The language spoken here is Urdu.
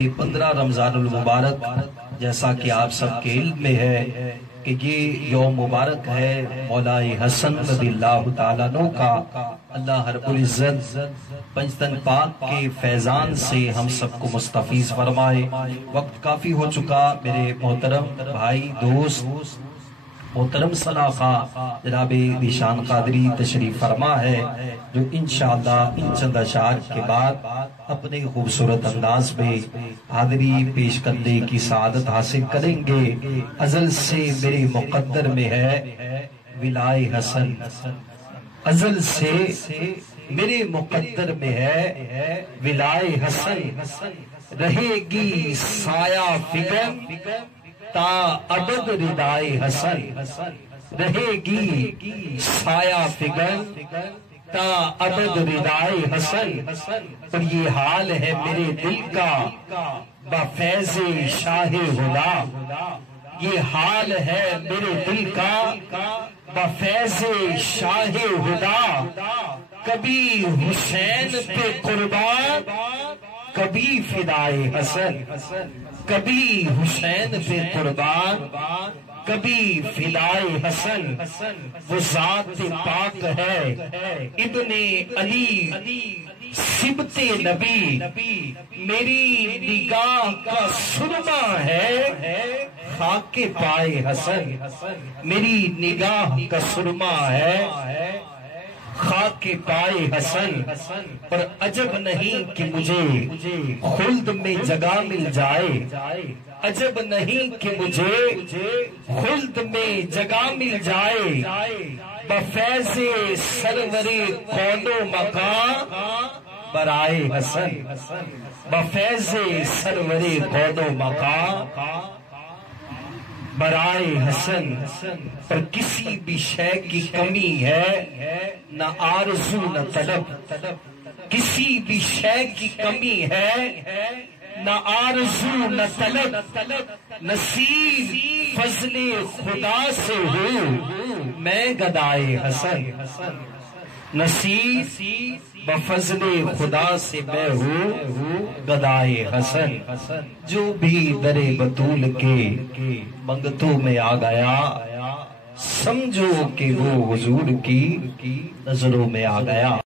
15 رمضان المبارک جیسا کہ آپ سب کے علم میں ہے کہ یہ یوم مبارک ہے مولا حسن رضی اللہ تعالیٰ عنہ کا۔ اللہ رب العزت پنجتن پاک کے فیضان سے ہم سب کو مستفیض فرمائے۔ وقت کافی ہو چکا، میرے محترم بھائی دوست محترم صلاخہ جناب ذیشان قادری تشریف فرما ہے، جو انشاءاللہ ان چند اشعار کے بعد اپنے خوبصورت انداز میں حاضری پیش کرنے کی سعادت حاصل کریں گے۔ ازل سے میرے مقدر میں ہے ولائے حسن، ازل سے میرے مقدر میں ہے ولائے حسن، رہے گی سایہ فکر تا ابد ردائے حسن، رہے گی سایہ فکر تا ابد ردائے حسن۔ اور یہ حال ہے میرے دل کا بفیض شاہ ہدا، یہ حال ہے میرے دل کا بفیض شاہ ہدا، کبھی حسین پہ قربان کبھی فدائے حسن، کبھی حسین پہ قربان کبھی فدائے حسن۔ وہ ذات پاک ہے ابن علی سبط نبی، میری نگاہ کا سرما ہے خاک پائے حسن، میری نگاہ کا سرما ہے خاک پائے حسن۔ پر عجب نہیں کہ مجھے خلد میں جگہ مل جائے، عجب نہیں کہ مجھے خلد میں جگہ مل جائے، بفیض سرور کون و مکان برائے حسن، بفیض سرور کون و مکان برائے حسن۔ پر کسی بھی شے کی کمی ہے نہ آرزو نہ طلب، کسی بھی شے کی کمی ہے نہ آرزو نہ طلب، نصیب فضل خدا سے ہوں میں گدائے حسن، نصیب بفضل خدا سے میں ہوں گدائے حسن۔ جو بھی در بطول کے منگتوں میں آ گیا، سمجھو کہ وہ حضور کی نظروں میں آ گیا۔